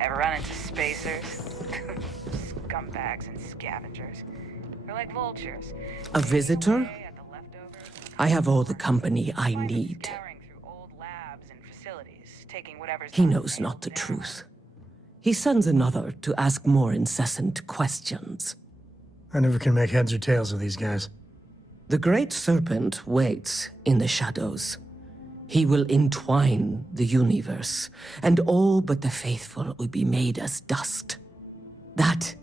Ever run into spacers? Scumbags and scavengers. They're like vultures. A visitor? At the leftovers. I have all the company I need. Scouring through old labs and facilities, taking whatever's He knows not the truth. He sends another to ask more incessant questions. I never can make heads or tails of these guys. The great serpent waits in the shadows. He will entwine the universe, and all but the faithful will be made as dust. That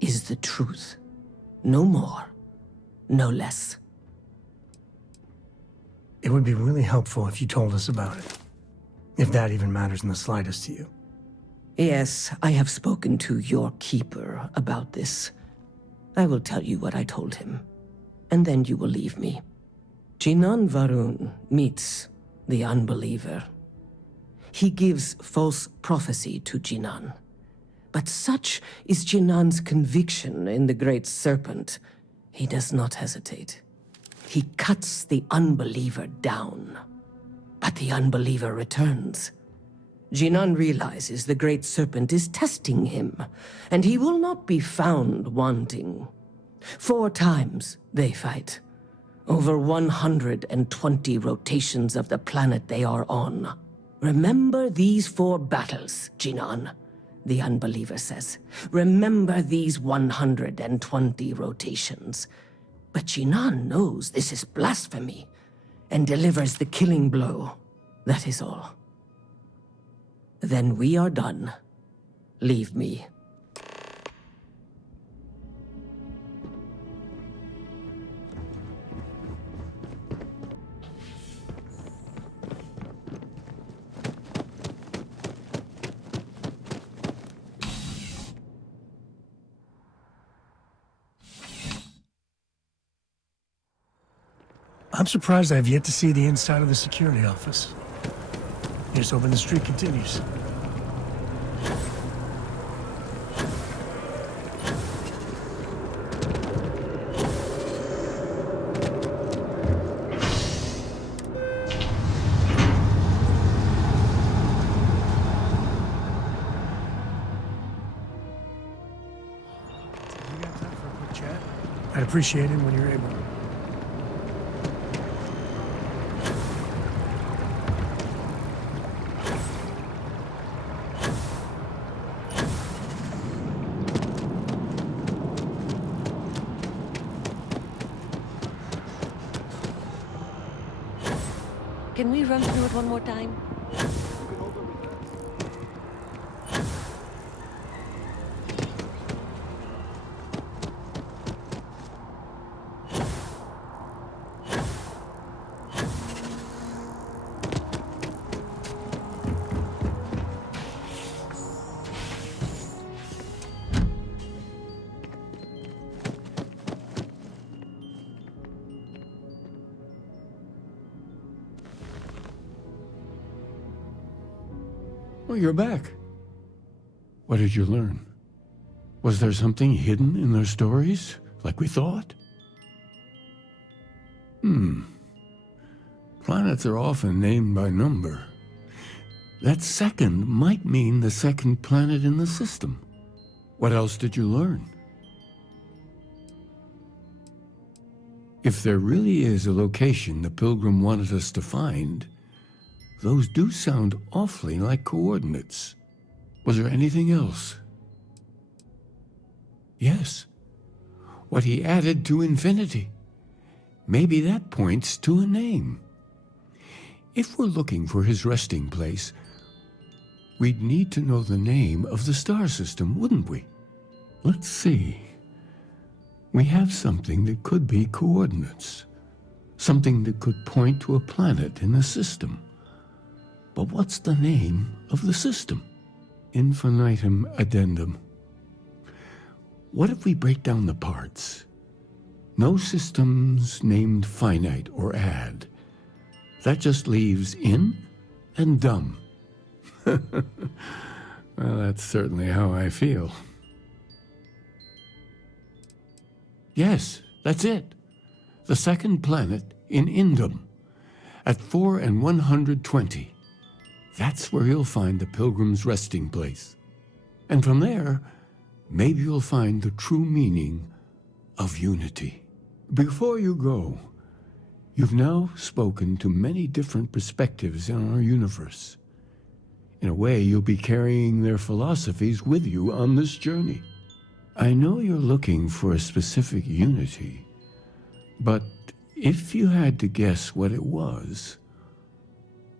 is the truth. No more, no less. It would be really helpful if you told us about it. If that even matters in the slightest to you. Yes, I have spoken to your keeper about this. I will tell you what I told him, and then you will leave me. Jinan Varun meets the unbeliever. He gives false prophecy to Jinan. But such is Jinan's conviction in the great serpent, he does not hesitate. He cuts the unbeliever down. But the unbeliever returns. Jinan realizes the great serpent is testing him, and he will not be found wanting. 4 times they fight. Over 120 rotations of the planet they are on. Remember these 4 battles, Jinan, the unbeliever says. Remember these 120 rotations. But Jinan knows this is blasphemy, and delivers the killing blow. That is all. Then we are done. Leave me. I'm surprised I've yet to see the inside of the security office. Just hoping the streak continues. You got time for a quick chat? I'd appreciate it when you're able. Can we run through it one more time? Oh, you're back. What did you learn? Was there something hidden in their stories, like we thought? Planets are often named by number. That second might mean the second planet in the system. What else did you learn? If there really is a location the Pilgrim wanted us to find, those do sound awfully like coordinates. Was there anything else? Yes. What he added to infinity. Maybe that points to a name. If we're looking for his resting place, we'd need to know the name of the star system, wouldn't we? Let's see. We have something that could be coordinates. Something that could point to a planet in the system. But what's the name of the system? Infinitum addendum. What if we break down the parts? No systems named finite or add. That just leaves in and dumb. Well, that's certainly how I feel. Yes, that's it. The second planet in Indum, at 4 and 120. That's where you'll find the Pilgrim's resting place. And from there, maybe you'll find the true meaning of unity. Before you go, you've now spoken to many different perspectives in our universe. In a way, you'll be carrying their philosophies with you on this journey. I know you're looking for a specific unity, but if you had to guess what it was,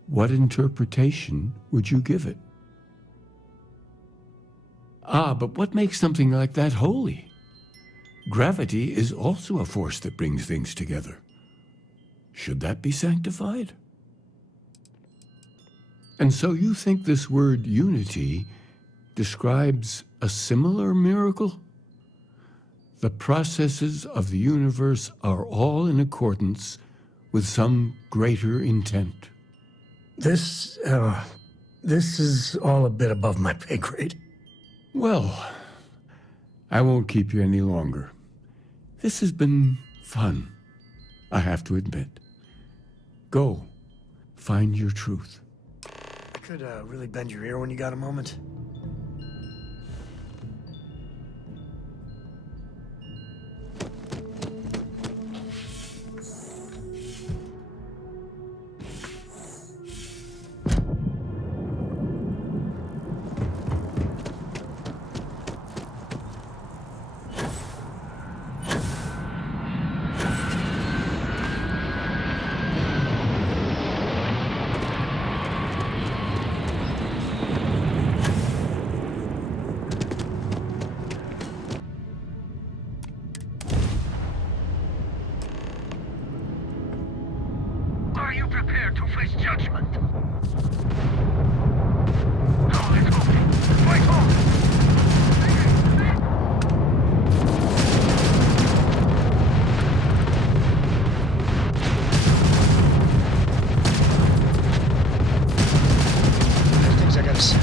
what interpretation would you give it? But what makes something like that holy? Gravity is also a force that brings things together. Should that be sanctified? And so you think this word unity describes a similar miracle? The processes of the universe are all in accordance with some greater intent. This is all a bit above my pay grade. Well, I won't keep you any longer. This has been fun, I have to admit. Go, find your truth. I could really bend your ear when you got a moment. Are you prepared to face judgment? No, let's go. Fight on! I have things I gotta say.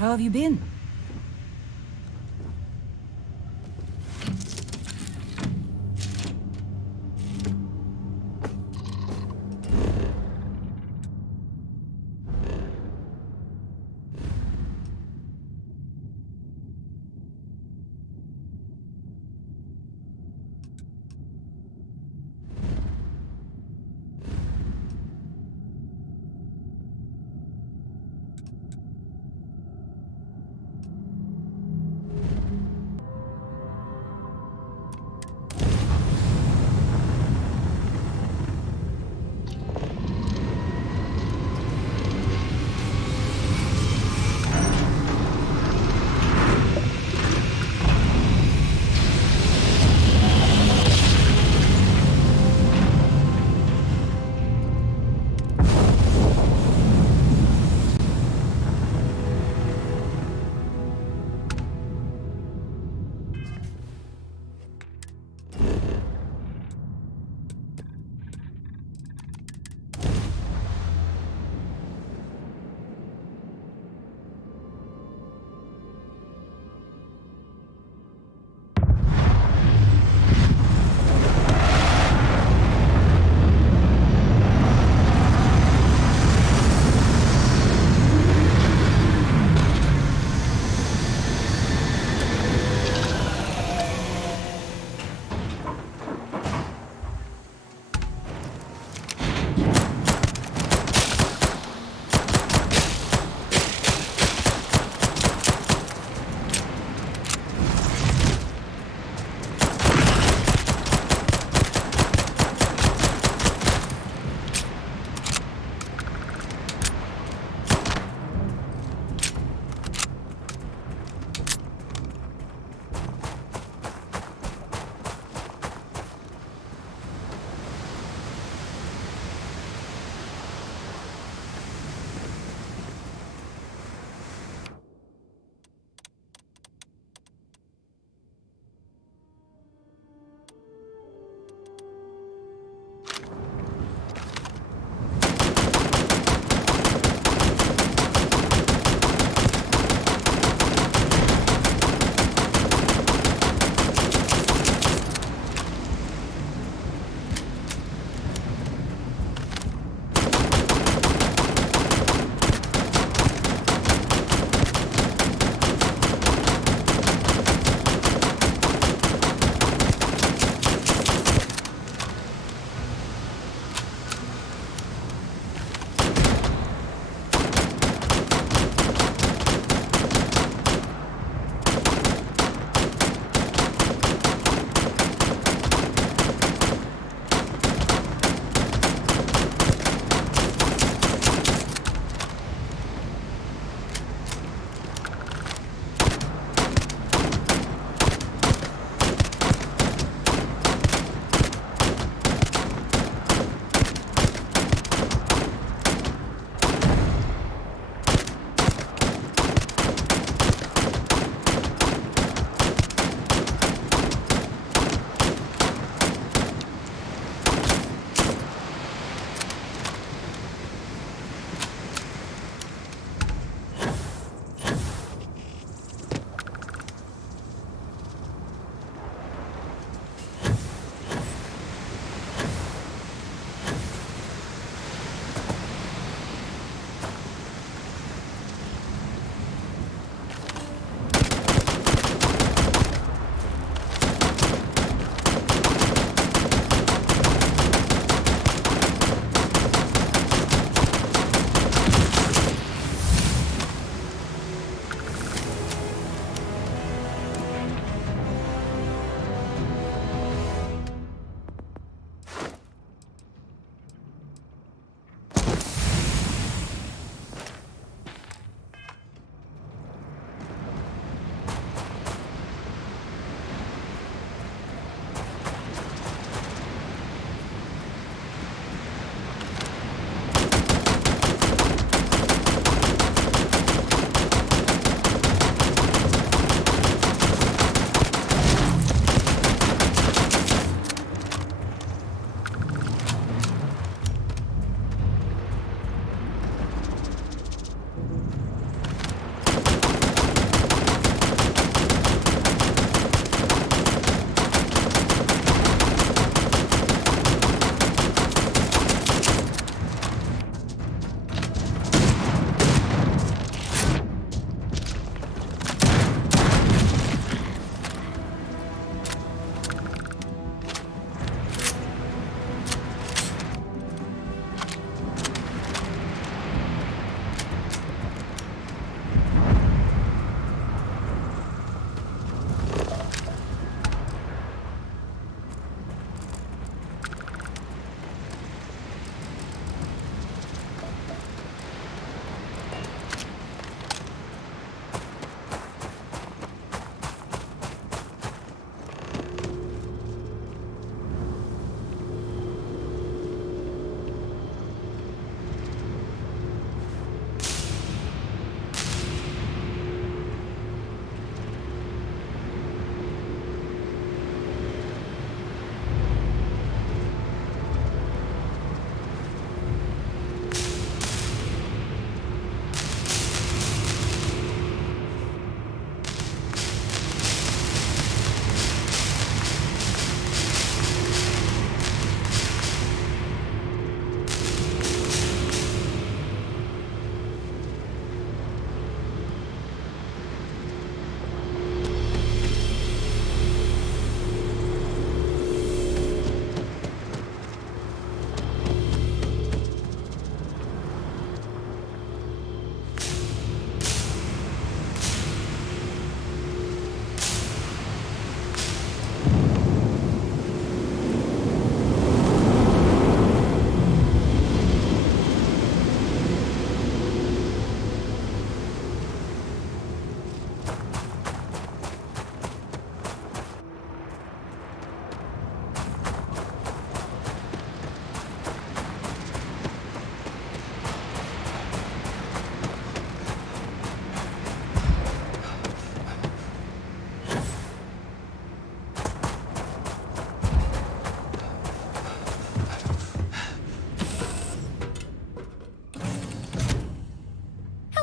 How have you been?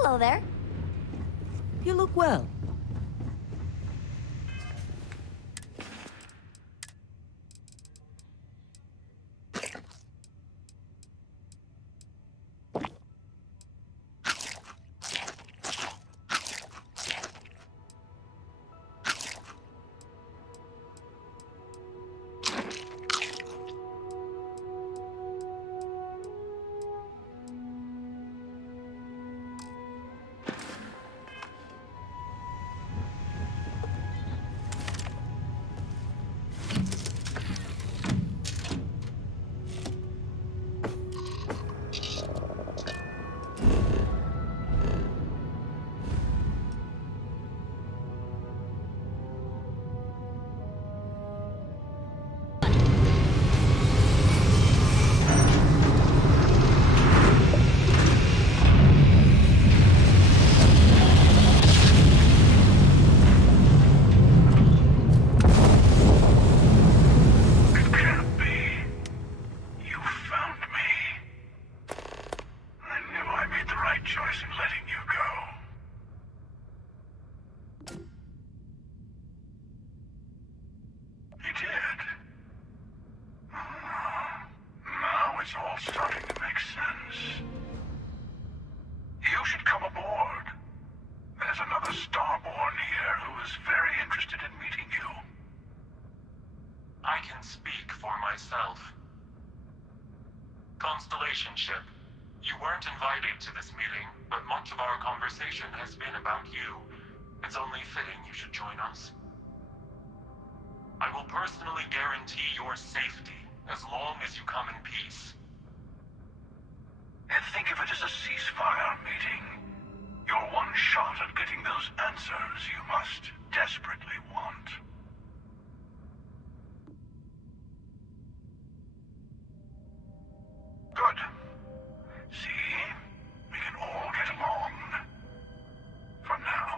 Hello there. You look well. It's all starting to make sense. You should come aboard. There's another Starborn here who is very interested in meeting you. I can speak for myself. Constellation ship, you weren't invited to this meeting, but much of our conversation has been about you. It's only fitting you should join us. I will personally guarantee your safety as long as you come in peace. And think of it as a ceasefire meeting. Your one shot at getting those answers you must desperately want. Good. See? We can all get along. For now.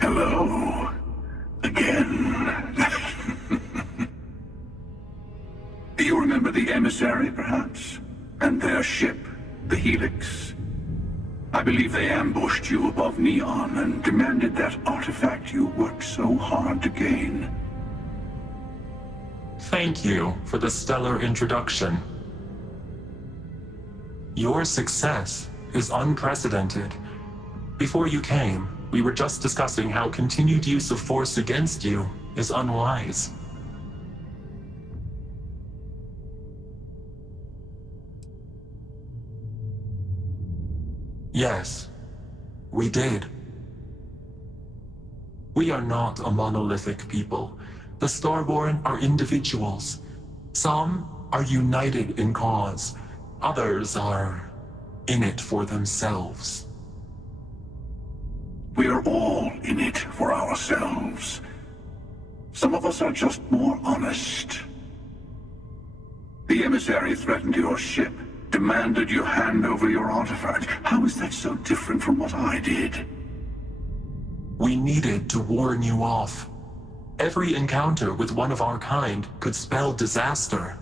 Hello. Again. You remember the emissary, perhaps? And their ship, the Helix? I believe they ambushed you above Neon and demanded that artifact you worked so hard to gain. Thank you for the stellar introduction. Your success is unprecedented. Before you came, we were just discussing how continued use of force against you is unwise. Yes, we did. We are not a monolithic people. The Starborn are individuals. Some are united in cause. Others are in it for themselves. We are all in it for ourselves. Some of us are just more honest. The emissary threatened your ship, demanded you hand over your artifact. How is that so different from what I did? We needed to warn you off. Every encounter with one of our kind could spell disaster.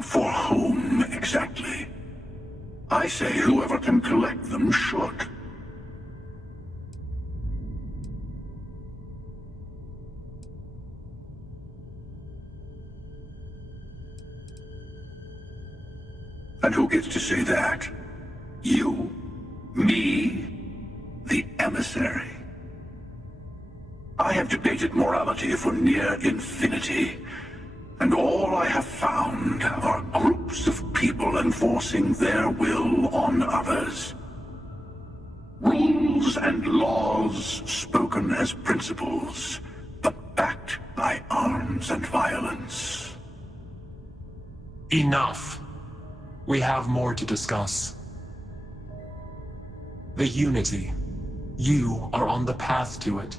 For whom, exactly? I say whoever can collect them should. And who gets to say that? You? Me? The emissary? I have debated morality for near infinity, and all I have found are groups of people enforcing their will on others. Rules and laws spoken as principles, but backed by arms and violence. Enough. We have more to discuss. The Unity. You are on the path to it.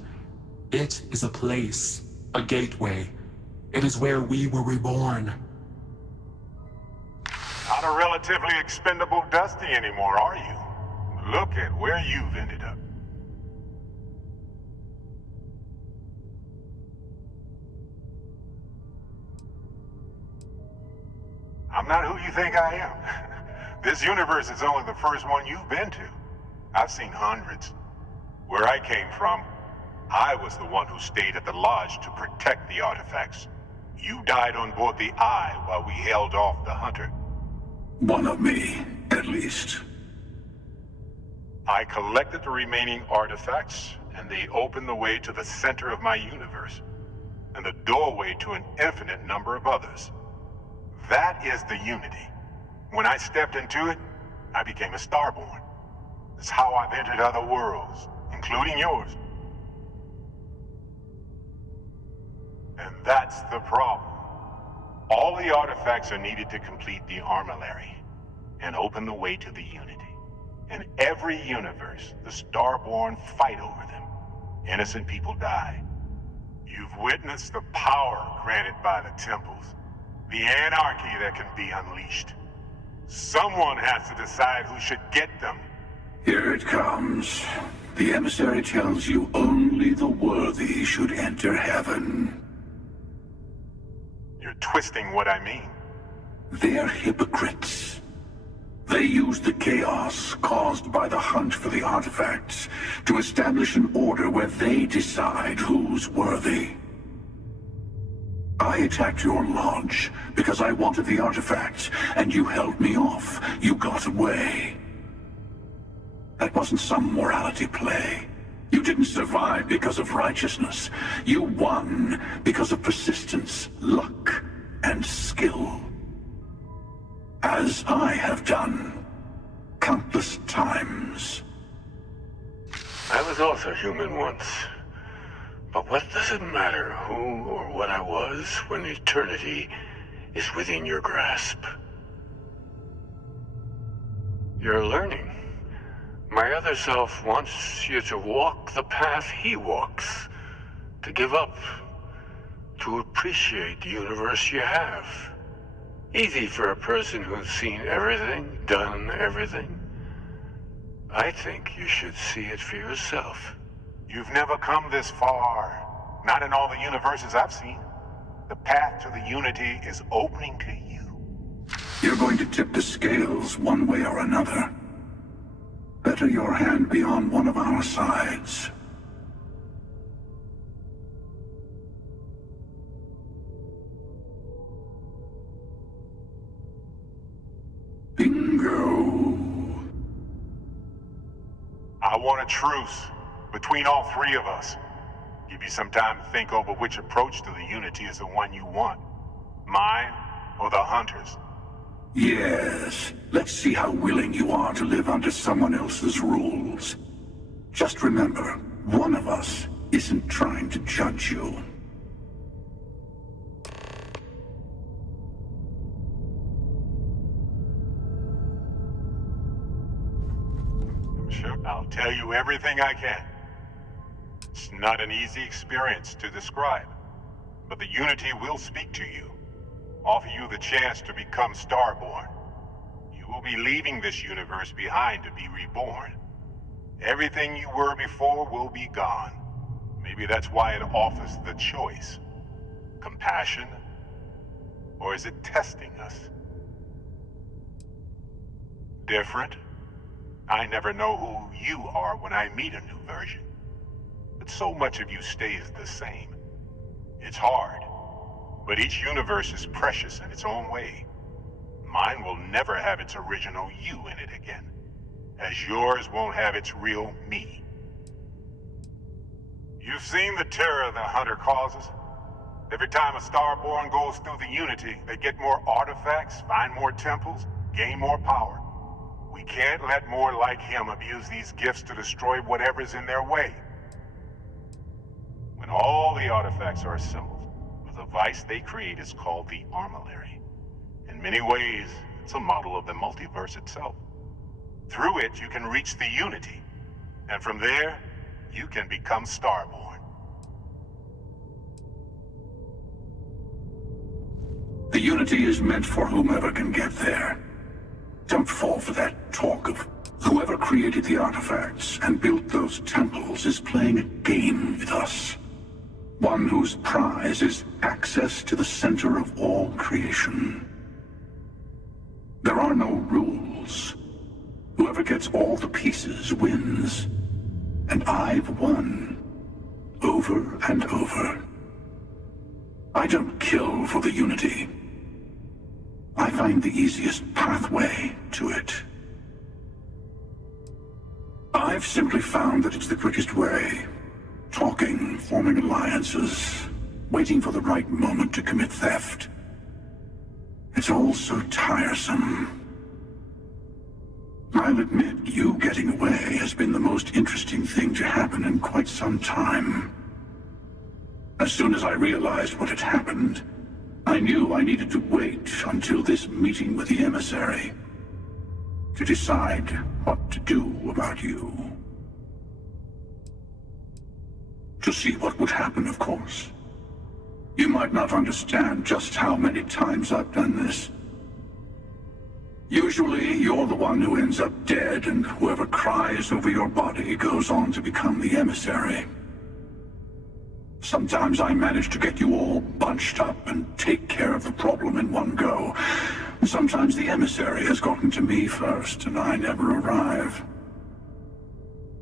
It is a place, a gateway. It is where we were reborn. Not a relatively expendable Dusty anymore, are you? Look at where you've ended up. I'm not who you think I am. This universe is only the first one you've been to. I've seen hundreds. Where I came from, I was the one who stayed at the lodge to protect the artifacts. You died on board the Eye while we held off the Hunter. One of me, at least. I collected the remaining artifacts, and they opened the way to the center of my universe, and the doorway to an infinite number of others. That is the Unity. When I stepped into it, I became a Starborn. It's how I've entered other worlds, including yours. And that's the problem. All the artifacts are needed to complete the Armillary and open the way to the Unity. In every universe, the Starborn fight over them. Innocent people die. You've witnessed the power granted by the temples, the anarchy that can be unleashed. Someone has to decide who should get them. Here it comes. The emissary tells you only the worthy should enter heaven. You're twisting what I mean. They're hypocrites. They use the chaos caused by the hunt for the artifacts to establish an order where they decide who's worthy. I attacked your lodge because I wanted the artifacts, and you held me off. You got away. That wasn't some morality play. You didn't survive because of righteousness. You won because of persistence, luck, and skill. As I have done countless times. I was also human once. But what does it matter who or what I was when eternity is within your grasp? You're learning. My other self wants you to walk the path he walks, to give up, to appreciate the universe you have. Easy for a person who's seen everything, done everything. I think you should see it for yourself. You've never come this far, not in all the universes I've seen. The path to the Unity is opening to you. You're going to tip the scales one way or another. Better your hand be on one of our sides. Bingo. I want a truce between all three of us. Give you some time to think over which approach to the Unity is the one you want. Mine or the Hunter's? Yes. Let's see how willing you are to live under someone else's rules. Just remember, one of us isn't trying to judge you. Sure, I'll tell you everything I can. It's not an easy experience to describe, but the Unity will speak to you, offer you the chance to become Starborn. You will be leaving this universe behind to be reborn. Everything you were before will be gone. Maybe that's why it offers the choice. Compassion? Or is it testing us? Different? I never know who you are when I meet a new version. But so much of you stays the same. It's hard, but each universe is precious in its own way. Mine will never have its original you in it again, as yours won't have its real me. You've seen the terror the Hunter causes. Every time a Starborn goes through the Unity, they get more artifacts, find more temples, gain more power. We can't let more like him abuse these gifts to destroy whatever's in their way. When all the artifacts are assembled, the device they create is called the Armillary. In many ways, It's a model of the multiverse itself. Through it, you can reach the Unity. And from there, you can become Starborn. The Unity is meant for whomever can get there. Don't fall for that talk of whoever created the artifacts and built those temples is playing a game with us. One whose prize is access to the center of all creation. There are no rules. Whoever gets all the pieces wins. And I've won. Over and over. I don't kill for the Unity. I find the easiest pathway to it. I've simply found that it's the quickest way. Talking, forming alliances, waiting for the right moment to commit theft. It's all so tiresome. I'll admit, you getting away has been the most interesting thing to happen in quite some time. As soon as I realized what had happened, I knew I needed to wait until this meeting with the emissary to decide what to do about you. To see what would happen, of course. You might not understand just how many times I've done this. Usually, you're the one who ends up dead, and whoever cries over your body goes on to become the emissary. Sometimes I manage to get you all bunched up and take care of the problem in one go. Sometimes the emissary has gotten to me first, and I never arrive.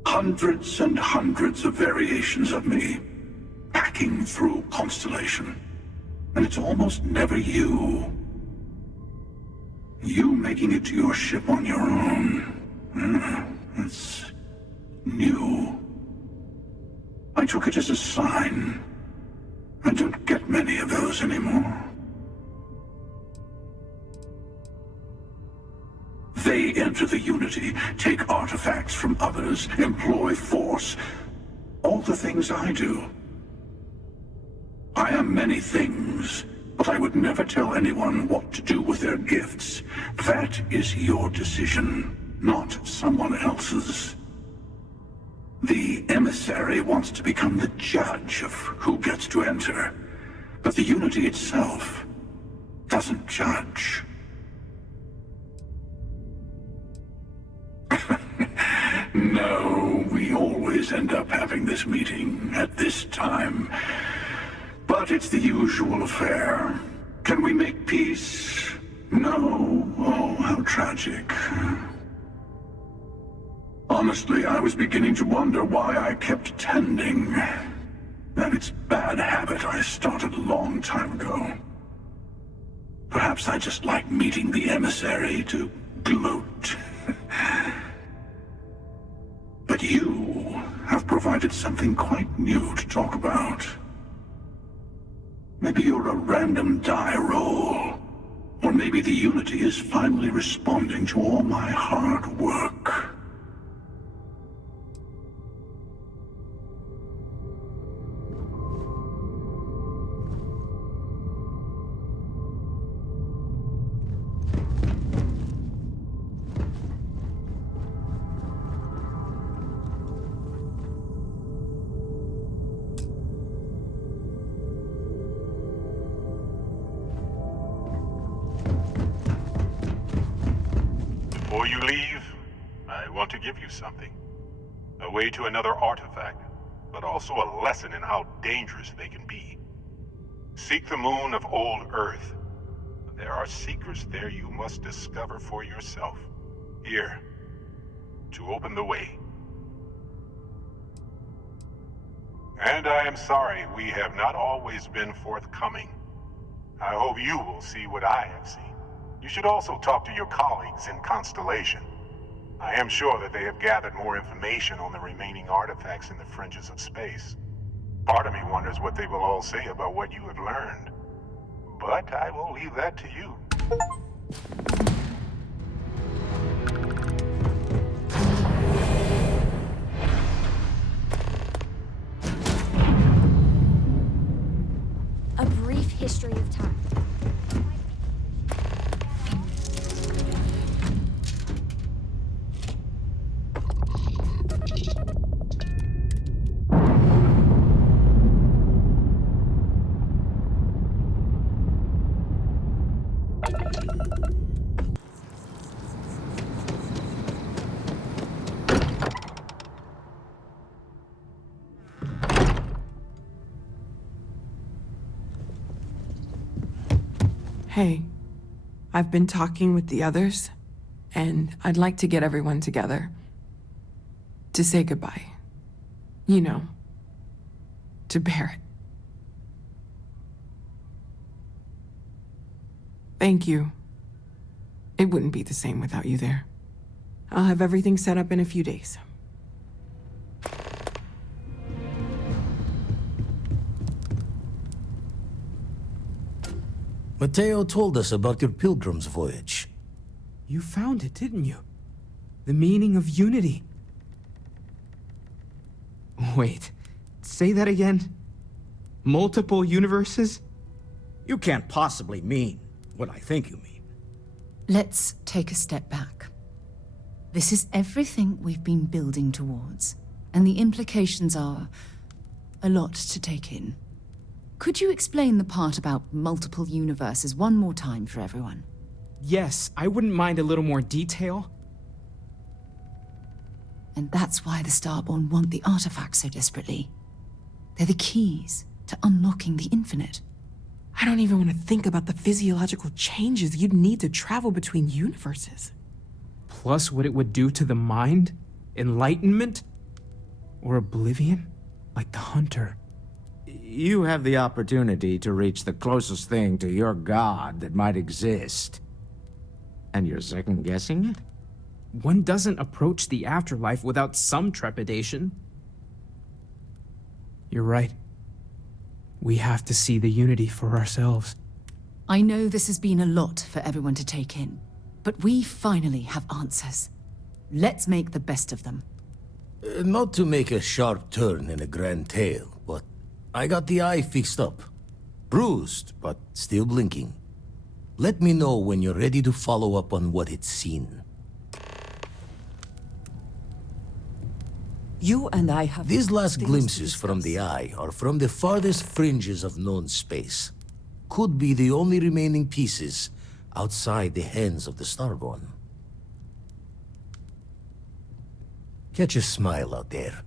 Hundreds and hundreds of variations of me, hacking through Constellation. And it's almost never you. You making it to your ship on your own. It's new. I took it as a sign. I don't get many of those anymore. They enter the Unity, take artifacts from others, employ force. All the things I do. I am many things, but I would never tell anyone what to do with their gifts. That is your decision, not someone else's. The emissary wants to become the judge of who gets to enter, but the Unity itself doesn't judge. No, we always end up having this meeting at this time. But it's the usual affair. Can we make peace? No. Oh, how tragic. Honestly, I was beginning to wonder why I kept attending. That it's bad habit I started a long time ago. Perhaps I just like meeting the emissary to gloat. But you have provided something quite new to talk about. Maybe you're a random die roll. Or maybe the Unity is finally responding to all my hard work. Before you leave, I want to give you something. A way to another artifact, but also a lesson in how dangerous they can be. Seek the moon of old Earth. There are secrets there you must discover for yourself. Here, to open the way. And I am sorry we have not always been forthcoming. I hope you will see what I have seen. You should also talk to your colleagues in Constellation. I am sure that they have gathered more information on the remaining artifacts in the fringes of space. Part of me wonders what they will all say about what you have learned. But I will leave that to you. A brief history of time. Hey, I've been talking with the others, and I'd like to get everyone together. To say goodbye. You know, to Barrett. Thank you. It wouldn't be the same without you there. I'll have everything set up in a few days. Mateo told us about your pilgrim's voyage. You found it, didn't you? The meaning of unity. Wait, say that again? Multiple universes? You can't possibly mean what I think you mean. Let's take a step back. This is everything we've been building towards, and the implications are a lot to take in. Could you explain the part about multiple universes one more time for everyone? Yes, I wouldn't mind a little more detail. And that's why the Starborn want the artifacts so desperately. They're the keys to unlocking the infinite. I don't even want to think about the physiological changes you'd need to travel between universes. Plus what it would do to the mind? Enlightenment? Or oblivion? Like the Hunter. You have the opportunity to reach the closest thing to your god that might exist. And you're second-guessing it? One doesn't approach the afterlife without some trepidation. You're right. We have to see the unity for ourselves. I know this has been a lot for everyone to take in, but we finally have answers. Let's make the best of them. Not to make a sharp turn in a grand tale, but I got the eye fixed up. Bruised, but still blinking. Let me know when you're ready to follow up on what it's seen. You and I have... These last glimpses from the eye are from the farthest fringes of known space. Could be the only remaining pieces outside the hands of the Starborn. Catch a smile out there.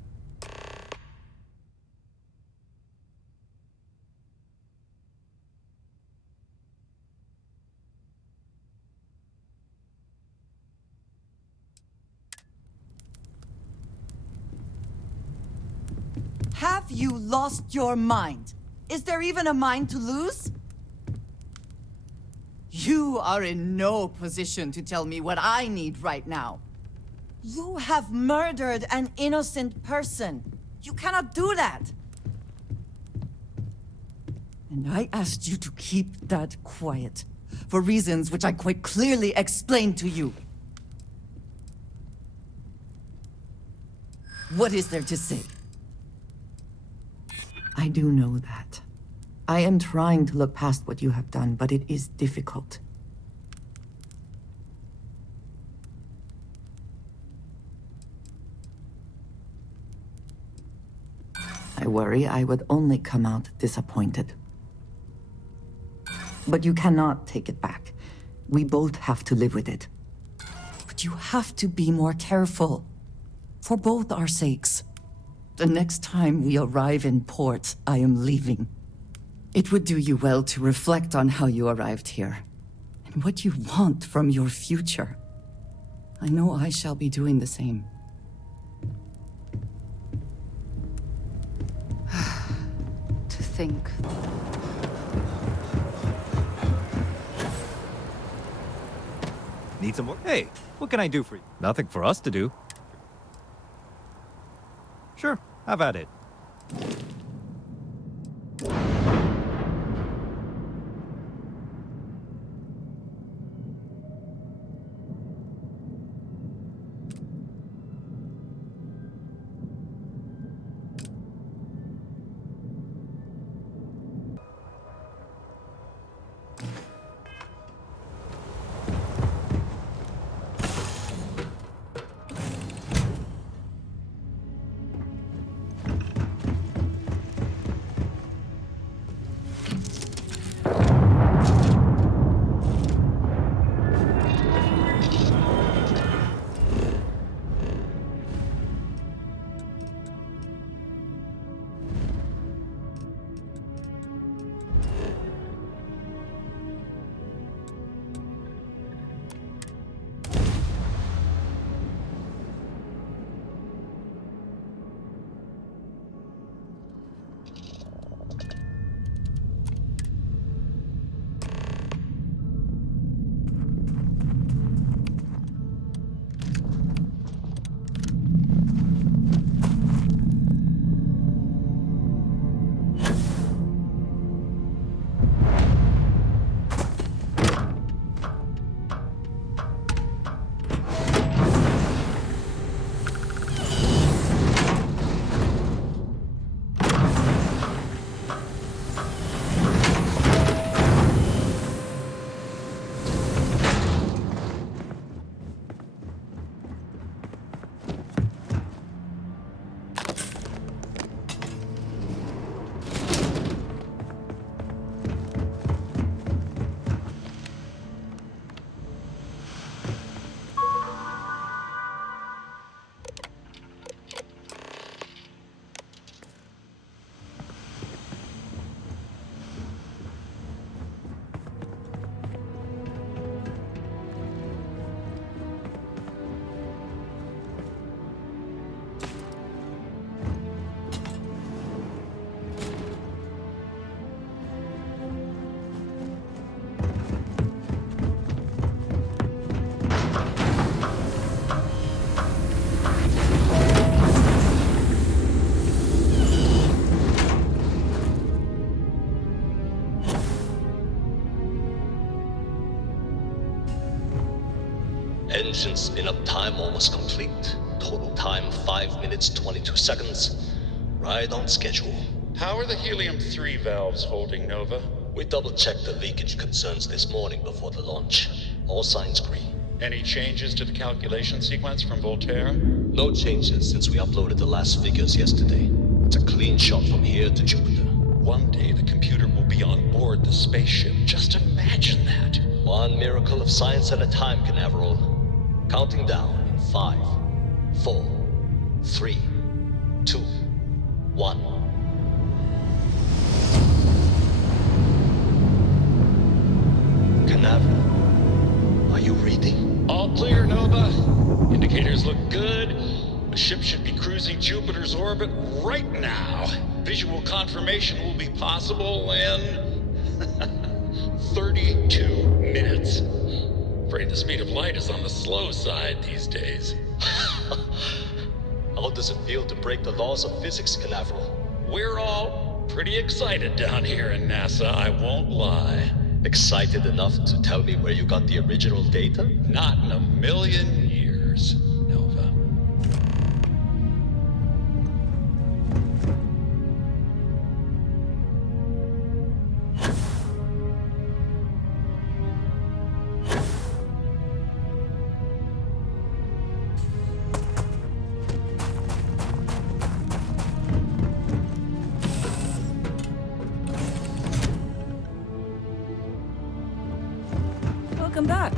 Have you lost your mind? Is there even a mind to lose? You are in no position to tell me what I need right now. You have murdered an innocent person. You cannot do that. And I asked you to keep that quiet, for reasons which I quite clearly explained to you. What is there to say? I do know that. I am trying to look past what you have done, but it is difficult. I worry I would only come out disappointed. But you cannot take it back. We both have to live with it. But you have to be more careful. For both our sakes. The next time we arrive in port, I am leaving. It would do you well to reflect on how you arrived here, and what you want from your future. I know I shall be doing the same. To think. Need some more? Hey, what can I do for you? Nothing for us to do. Sure, have at it. Engine spin-up time almost complete. Total time 5 minutes 22 seconds. Right on schedule. How are the helium-3 valves holding, Nova? We double-checked the leakage concerns this morning before the launch. All signs green. Any changes to the calculation sequence from Voltaire? No changes since we uploaded the last figures yesterday. It's a clean shot from here to Jupiter. One day the computer will be on board the spaceship. Just imagine that. One miracle of science at a time, Canaveral. Counting down in 5, 4, 3, 2, 1. Canaveral, are you reading? All clear, Nova. Indicators look good. The ship should be cruising Jupiter's orbit right now. Visual confirmation will be possible in 32 minutes. Afraid the speed of light is on the slow side these days. How does it feel to break the laws of physics, Canaveral? We're all pretty excited down here in NASA, I won't lie. Excited enough to tell me where you got the original data? Not in a million years, Nova. Welcome back.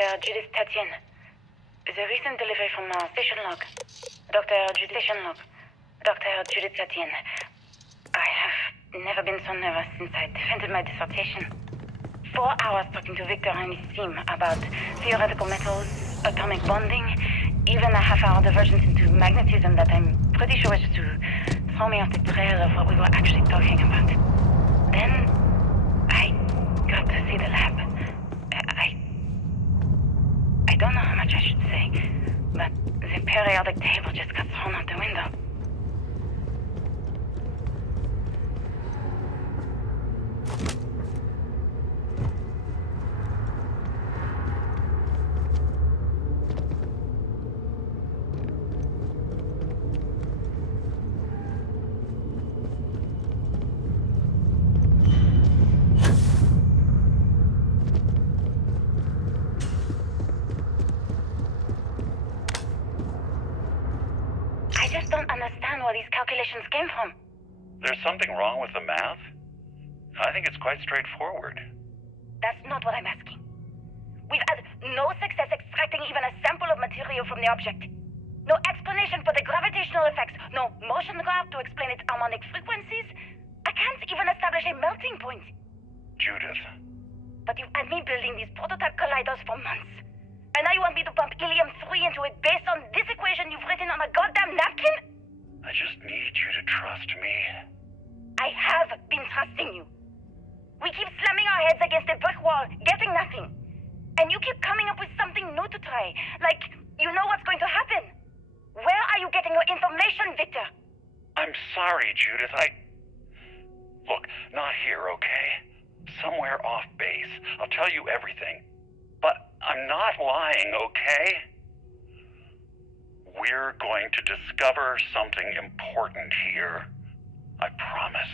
Dr. Judith Tatian. The recent delivery from station log. Dr. Judith Station log. Dr. Judith Tatian. I have never been so nervous since I defended my dissertation. 4 hours talking to Victor and his team about theoretical metals, atomic bonding, even a half-hour divergence into magnetism that I'm pretty sure was to throw me off the trail of what we were actually talking about. Then I got to see the lab. I don't know how much I should say, but the periodic table just got thrown out the window. Where these calculations came from. There's something wrong with the math? I think it's quite straightforward. That's not what I'm asking. We've had no success extracting even a sample of material from the object. No explanation for the gravitational effects. No motion graph to explain its harmonic frequencies. I can't even establish a melting point. Judith. But you've had me building these prototype colliders for months. And now you want me to pump helium-3 into it based on this equation you've written on a goddamn napkin? I just need you to trust me. I have been trusting you. We keep slamming our heads against a brick wall, getting nothing. And you keep coming up with something new to try. Like, you know what's going to happen. Where are you getting your information, Victor? I'm sorry, Judith. Look, not here, okay? Somewhere off base. I'll tell you everything. But I'm not lying, okay? We're going to discover something important here. I promise.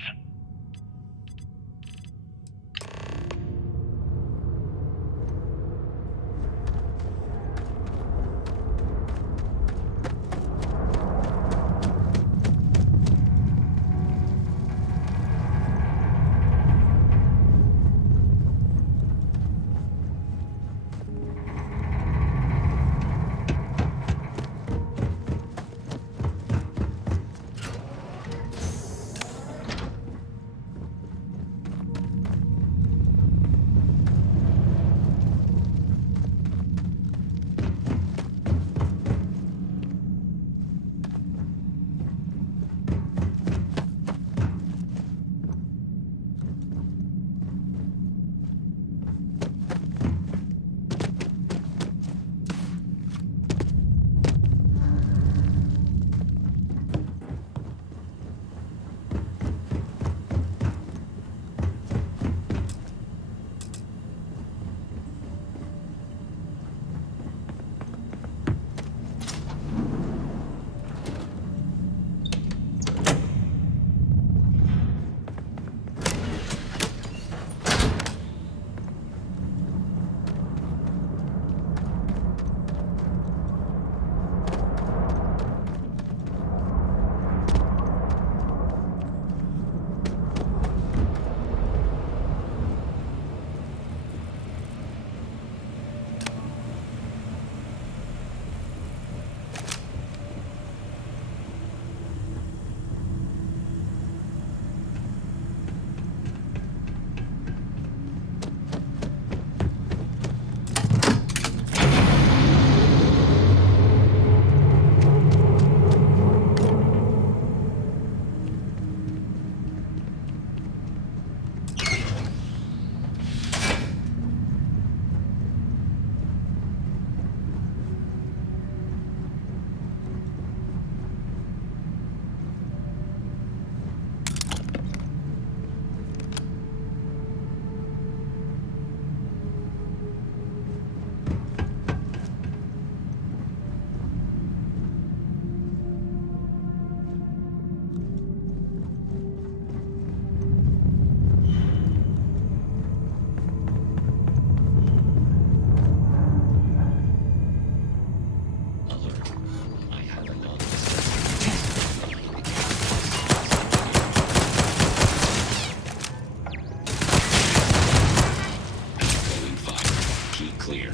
Key clear.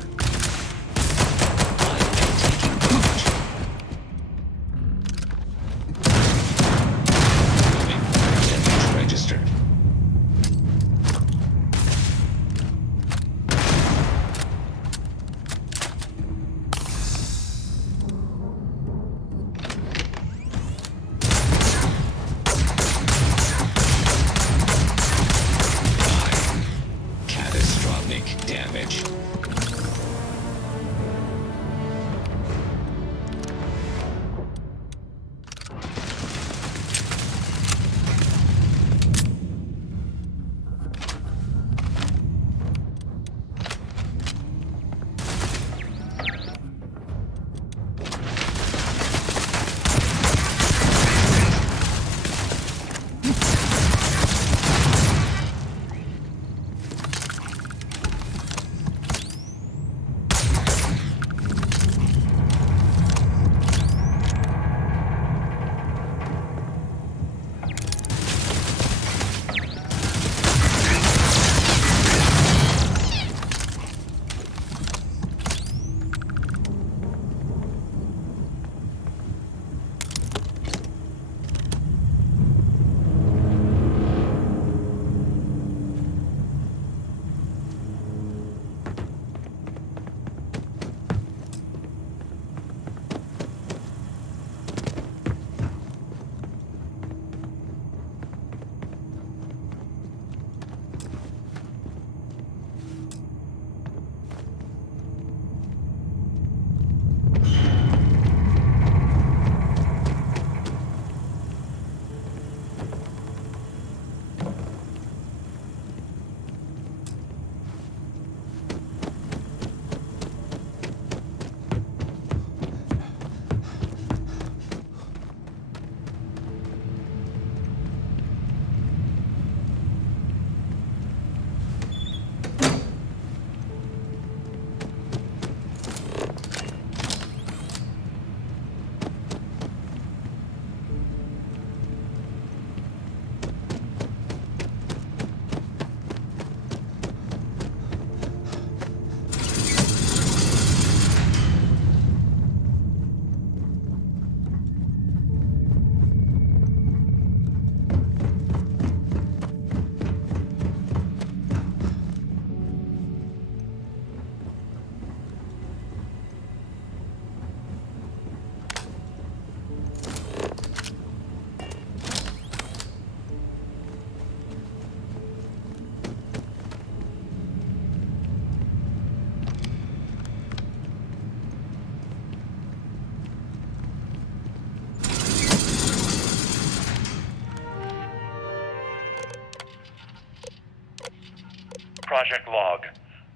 Project Log,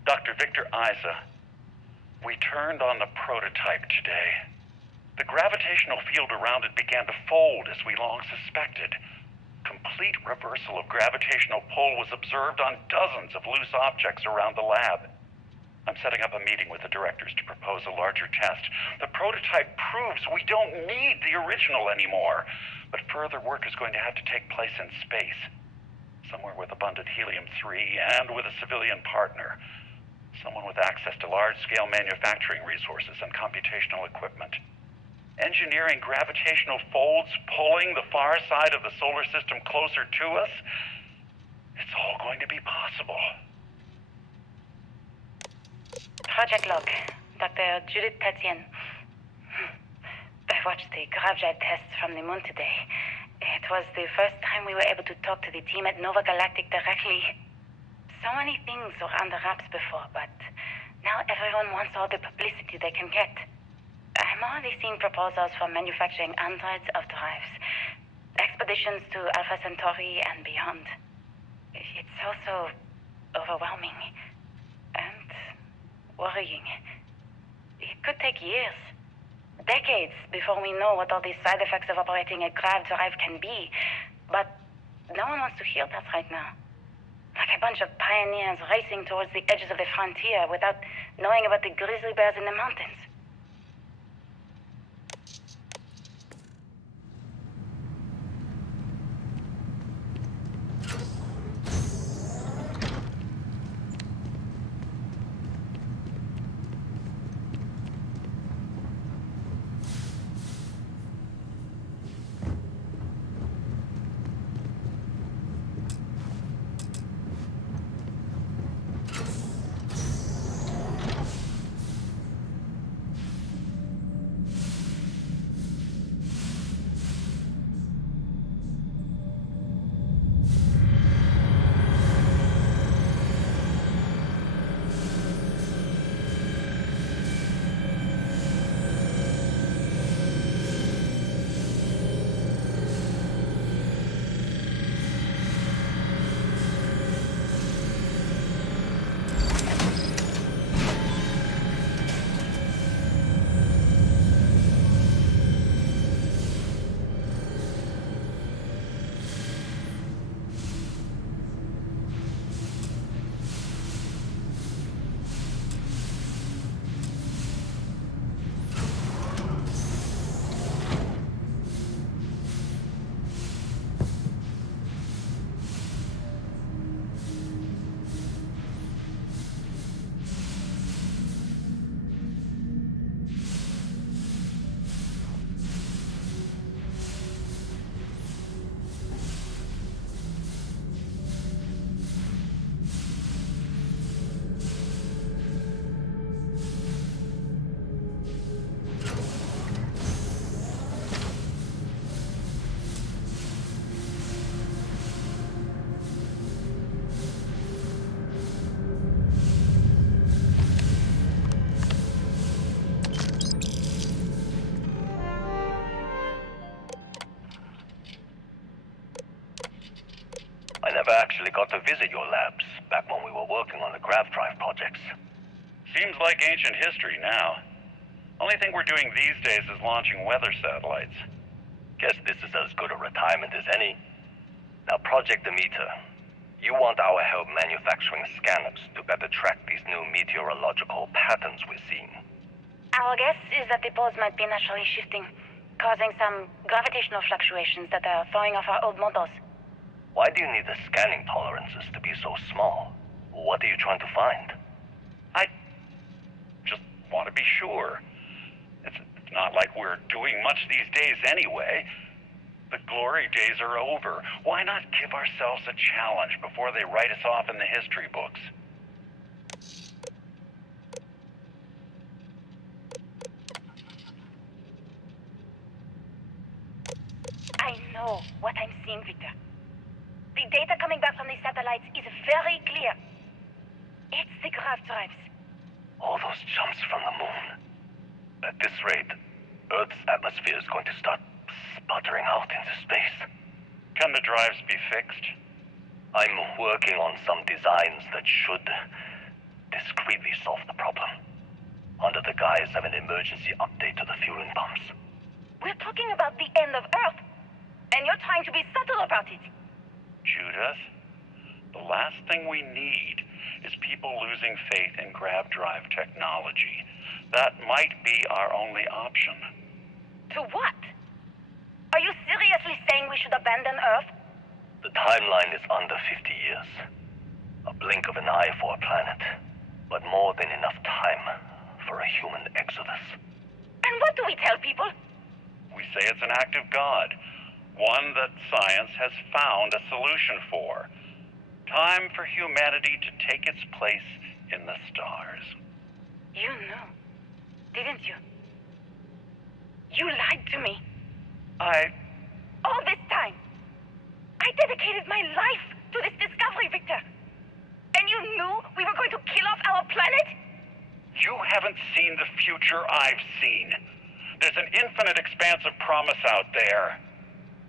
Dr. Victor Isa. We turned on the prototype today. The gravitational field around it began to fold as we long suspected. Complete reversal of gravitational pull was observed on dozens of loose objects around the lab. I'm setting up a meeting with the directors to propose a larger test. The prototype proves we don't need the original anymore, but further work is going to have to take place in space, somewhere with abundant helium-3 and with a civilian partner, someone with access to large-scale manufacturing resources and computational equipment. Engineering gravitational folds pulling the far side of the solar system closer to us, it's all going to be possible. Project Log, Dr. Judith Tatian. I watched the gravjet tests from the moon today. It was the first time we were able to talk to the team at Nova Galactic directly. So many things were under wraps before, but now everyone wants all the publicity they can get. I'm already seeing proposals for manufacturing androids of drives, expeditions to Alpha Centauri and beyond. It's also overwhelming and worrying. It could take years, decades, before we know what all the side effects of operating a grav drive can be. But no one wants to hear that right now. Like a bunch of pioneers racing towards the edges of the frontier without knowing about the grizzly bears in the mountains. I never actually got to visit your labs back when we were working on the grav drive projects. Seems like ancient history now. Only thing we're doing these days is launching weather satellites. Guess this is as good a retirement as any. Now, Project Demeter, you want our help manufacturing scanners to better track these new meteorological patterns we're seeing. Our guess is that the poles might be naturally shifting, causing some gravitational fluctuations that are throwing off our old models. Why do you need the scanning tolerances to be so small? What are you trying to find? I just want to be sure. It's not like we're doing much these days anyway. The glory days are over. Why not give ourselves a challenge before they write us off in the history books? I know what I'm seeing, Victor. The data coming back from the satellites is very clear. It's the grav drives. All those jumps from the moon. At this rate, Earth's atmosphere is going to start sputtering out into space. Can the drives be fixed? I'm working on some designs that should discreetly solve the problem, under the guise of an emergency update to the fueling pumps. We're talking about the end of Earth, and you're trying to be subtle about it. Judith, the last thing we need is people losing faith in grav drive technology. That might be our only option. To what? Are you seriously saying we should abandon Earth? The timeline is under 50 years. A blink of an eye for a planet, but more than enough time for a human exodus. And what do we tell people? We say it's an act of God, one that science has found a solution for. Time for humanity to take its place in the stars. You knew, didn't you? You lied to me. All this time. I dedicated my life to this discovery, Victor. And you knew we were going to kill off our planet? You haven't seen the future I've seen. There's an infinite expanse of promise out there.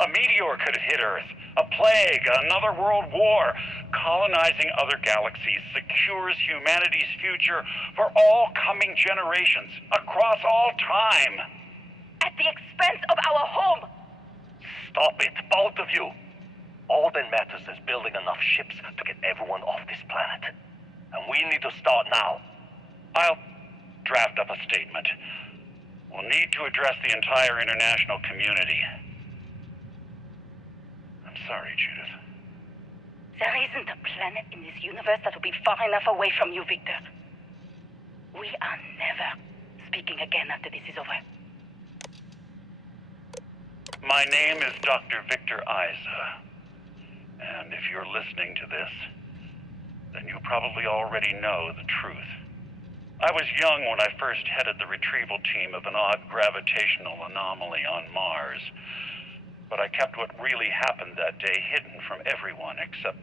A meteor could hit Earth, a plague, another world war. Colonizing other galaxies secures humanity's future for all coming generations, across all time. At the expense of our home. Stop it, both of you. All that matters is building enough ships to get everyone off this planet. And we need to start now. I'll draft up a statement. We'll need to address the entire international community. I'm sorry, Judith. There isn't a planet in this universe that will be far enough away from you, Victor. We are never speaking again after this is over. My name is Dr. Victor Isa. And if you're listening to this, then you probably already know the truth. I was young when I first headed the retrieval team of an odd gravitational anomaly on Mars. But I kept what really happened that day hidden from everyone except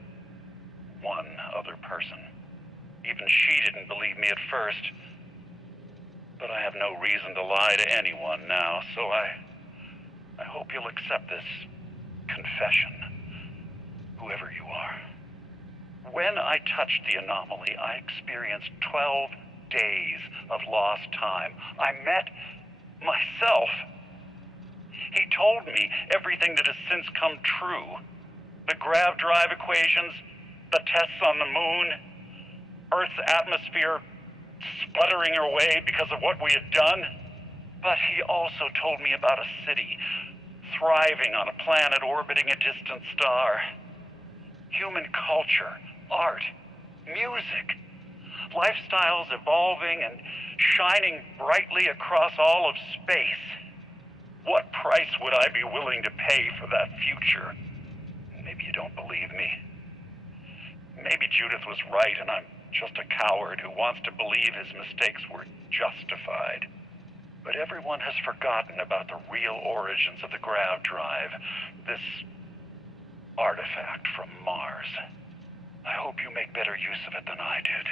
one other person. Even she didn't believe me at first. But I have no reason to lie to anyone now, so I hope you'll accept this confession, whoever you are. When I touched the anomaly, I experienced 12 days of lost time. I met myself. He told me everything that has since come true. The grav drive equations, the tests on the moon, Earth's atmosphere sputtering away because of what we had done. But he also told me about a city thriving on a planet orbiting a distant star. Human culture, art, music, lifestyles evolving and shining brightly across all of space. What price would I be willing to pay for that future? Maybe you don't believe me. Maybe Judith was right and I'm just a coward who wants to believe his mistakes were justified. But everyone has forgotten about the real origins of the grav drive, this artifact from Mars. I hope you make better use of it than I did.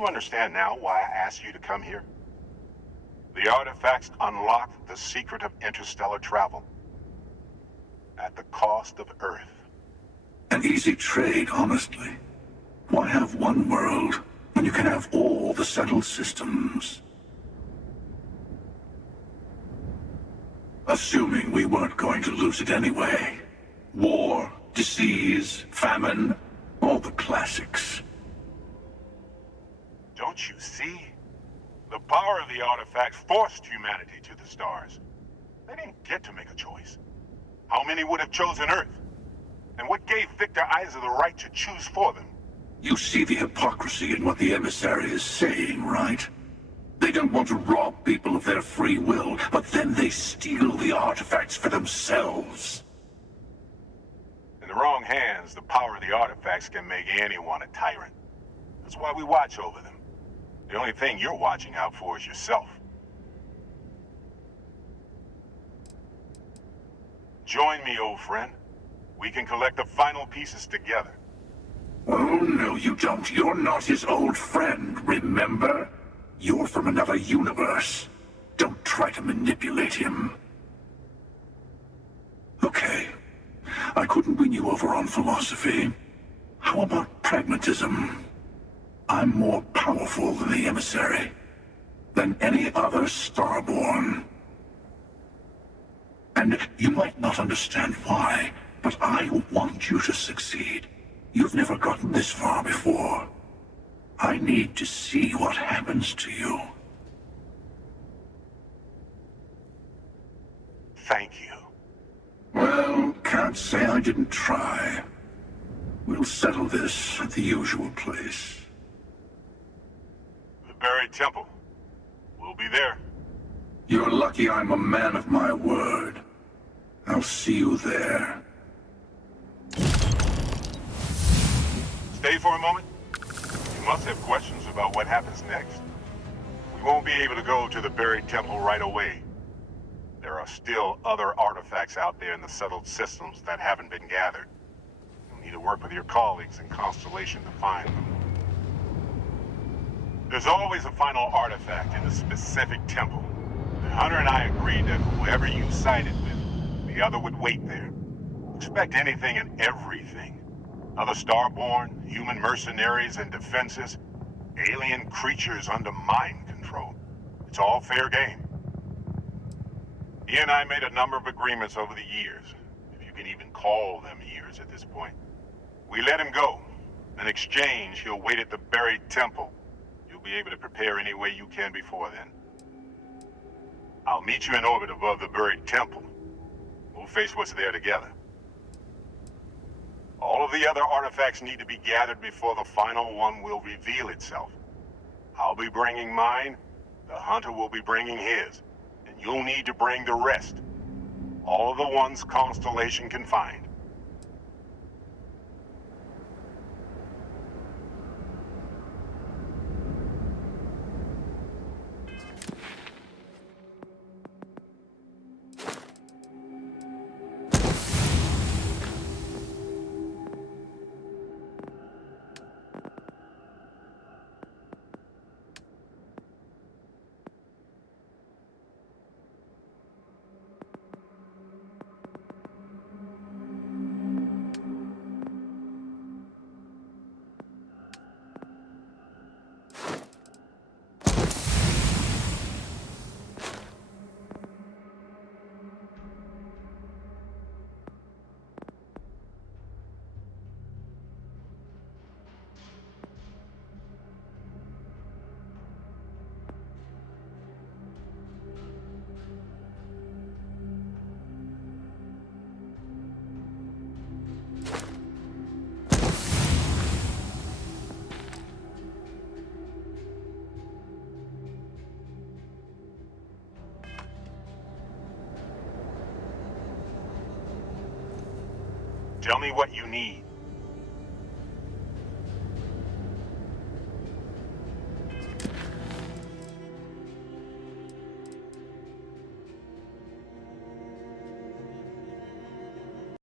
you understand now why I asked you to come here? The artifacts unlock the secret of interstellar travel. At the cost of Earth. An easy trade, honestly. Why have one world when you can have all the settled systems? Assuming we weren't going to lose it anyway. War, disease, famine, all the classics. Don't you see? The power of the artifacts forced humanity to the stars. They didn't get to make a choice. How many would have chosen Earth? And what gave Victor Isa the right to choose for them? You see the hypocrisy in what the emissary is saying, right? They don't want to rob people of their free will, but then they steal the artifacts for themselves. In the wrong hands, the power of the artifacts can make anyone a tyrant. That's why we watch over them. The only thing you're watching out for is yourself. Join me, old friend. We can collect the final pieces together. Oh, no, you don't. You're not his old friend, remember? You're from another universe. Don't try to manipulate him. Okay. I couldn't win you over on philosophy. How about pragmatism? I'm more powerful than the emissary. Than any other starborn. And you might not understand why, but I want you to succeed. You've never gotten this far before. I need to see what happens to you. Thank you. Well, can't say I didn't try. We'll settle this at the usual place. The buried temple. We'll be there. You're lucky I'm a man of my word. I'll see you there. Stay for a moment. You must have questions about what happens next. We won't be able to go to the buried temple right away. There are still other artifacts out there in the settled systems that haven't been gathered. You'll need to work with your colleagues in Constellation to find them. There's always a final artifact in a specific temple. The Hunter and I agreed that whoever you sided with, the other would wait there. Expect anything and everything. Other starborn, human mercenaries and defenses, alien creatures under mind control. It's all fair game. He and I made a number of agreements over the years, if you can even call them years at this point. We let him go. In exchange, he'll wait at the buried temple. You'll be able to prepare any way you can before then. I'll meet you in orbit above the buried temple. We'll face what's there together. All of the other artifacts need to be gathered before the final one will reveal itself. I'll be bringing mine, the Hunter will be bringing his, and you'll need to bring the rest. All of the ones Constellation can find. Tell me what you need.